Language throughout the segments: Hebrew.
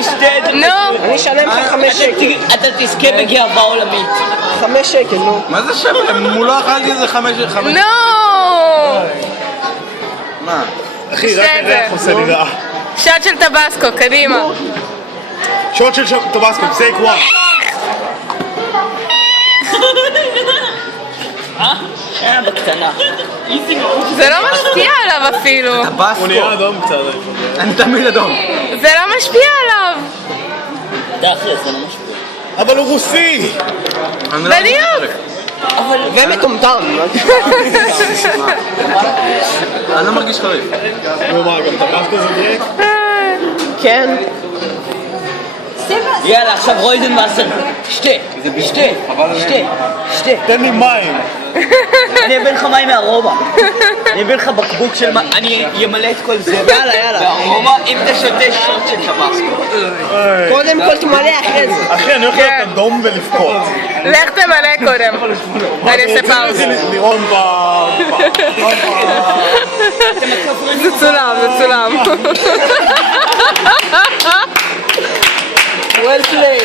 תשתה. נו. אני אשלם לך 5 שקל. אתה תזכה בגאווה עולמית. 5 שקל, נו. מה זה שקל? מולו אכלתי איזה 5 שקל. נו. מה? אחי, רק הריח עושה לי רע. שוט של טבסקו, קדימה. שוט של טבסקו, טייק 1. בקטנה. זה לא משפיע עליו אפילו. טבסקו. הוא נראה אדום קצת. אני תמיד אדום. זה לא משפיע עליו. תכל'ס, זה לא משפיע. אבל הוא רוסי! בדיוק. ומטומטם. אני לא מרגיש חריף. נו מה, גם טבסקו זה דרק? כן. יאללה, עכשיו רויזנווסר. שתה. שתה. תן לי מים! אני אביא לך מים מהרומא. אני אביא לך בקבוק של מים. אני אמלא את כל זה. יאללה. והרומא, אם אתה שותה שוט של טבסקו. קודם כל תמלא אחרי זה. אחי, אני הולך להיות אדום ולבכות. לך תמלא קודם. אני אעשה פאוס. לירון זה צולם. well played.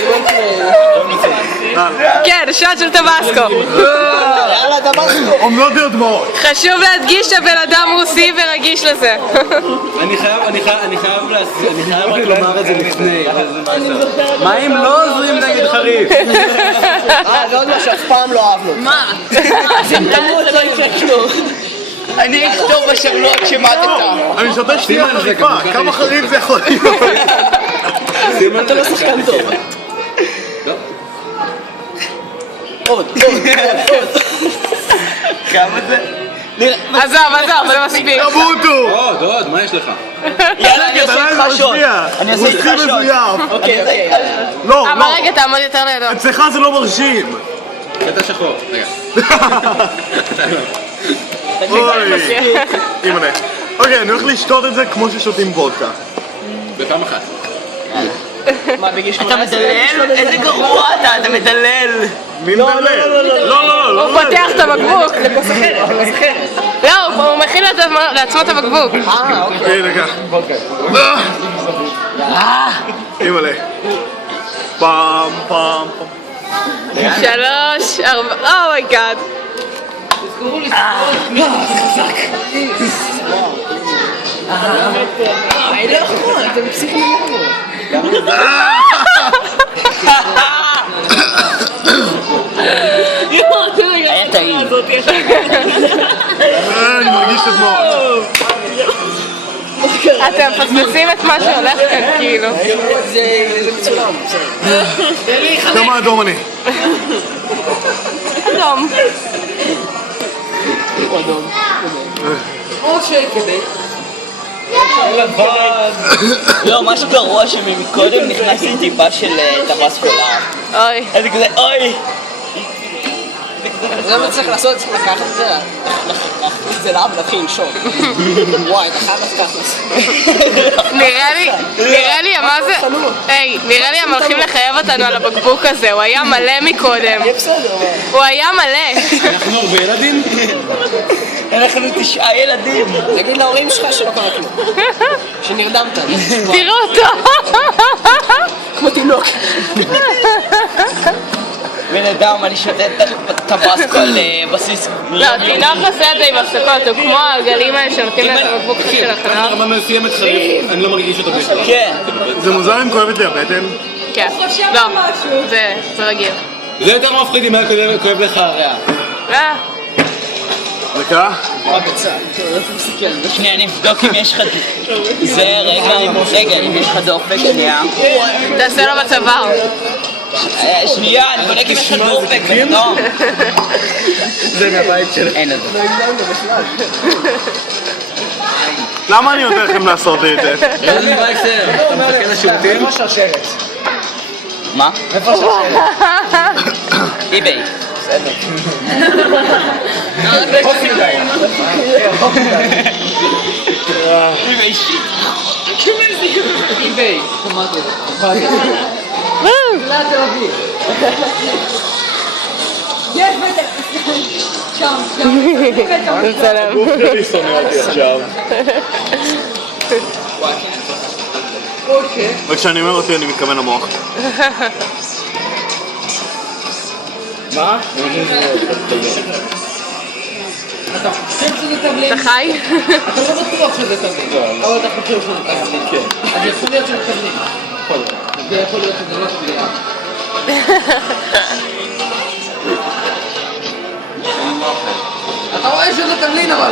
כן, שוט של טבסקו. יאללה, טבסקו. עומדות לי דמעות. חשוב להדגיש שהבן אדם רוסי ורגיש לזה. אני חייב רק לומר את זה לפני. מים לא עוזרים נגד חריף. זה עוד משהו, אף פעם לא אהבנו. מה? זה תמות לא יקרה כלום. אני אכתוב בשרלוט שמטת. אני שותה שתייה חריפה, כמה חריף זה יכול להיות? אתה לא שחקן טוב. עוד. כמה זה? עזוב, זה מספיק. תמותו! עוד, מה יש לך? יאללה, אני אעשה איתך שוט. אני אעשה איתך רוסי שוט. מזויף. אוקיי. לא, אבל רגע, תעמוד יותר לידו. אצלך זה לא מרשים. קטע שחור. רגע. אוי, אימא'לה. אוקיי, אני הולך לשתות את זה כמו ששותים וודקה. בפעם אחת. מה, בגיל אתה 18? מדלל? איזה גרוע אתה מדלל. מי מדלל? לא. הוא פותח את הבקבוק. לכוס אחרת. לא, הוא מכין לעצמו את הבקבוק. אוקיי. היי, רגע. אימא'לה. פעם. 3, 4, אומייגאד. אני לא יכול, אתם פסיכים לגמרי. היה טעים. אני מרגיש את הדמעות. אתם מפספסים את מה שהולך כאן, כאילו. זה מצולם, בסדר. כמה אדום אני? אדום. עוד שקל. לא, מה שגרוע שמקודם נכנס לי טיפה של טבסקו לעם. אוי. אז כזה, אוי. למה צריך לעשות? צריך לקחת את זה? לקחת את זה לאב להתחיל לנשום. וואי, אתה חייב לקחת את זה. נראה לי הם הולכים לחייב אותנו על הבקבוק הזה, הוא היה מלא מקודם. יהיה בסדר, מה? הוא היה מלא. אנחנו הרבה ילדים. אנחנו 9 ילדים. תגיד להורים שלך שלא קרה כלום. שנרדמת. תראו אותו. כמו תינוק. בן אדם, אני שותה את טבסקו על בסיס... לא, תינוק עושה את זה עם הפסקות, הוא כמו הגלים האלה שנותנים להם בקבוק של החלב. רמה מסוימת חריף, אני לא מרגיש אותו בכלל. כן. זה מוזר אם כואבת לי הבטן? כן. לא, זה רגיל. זה יותר מפחיד אם היה כואב לך הריאה. דקה? שנייה, אני אבדוק אם יש לך... זה רגע, אם יש לך דופק, שנייה. תעשה לו בצוואר. שנייה, אני בודק אם יש לך דופק, לא. זה מהבית שלי. אין את זה. למה אני נותן לכם לעשות את זה? רזן וייסר, אתה מחכה לשירותים? מה? איפה השרשרת? איביי. איביי שיט. איביי. יש בטח. שם. גוף שלי שונא אותי עכשיו. וכשאני אומר אותי אני מתכוון למוח. מה? אתה חי? אתה לא בטוח שזה תבנית, אבל אתה חושב שזה תבנית. כן. אז יכול להיות שזה תבנית. זה יכול להיות שזה לא תבנית. אתה רואה שזה תבנית אבל...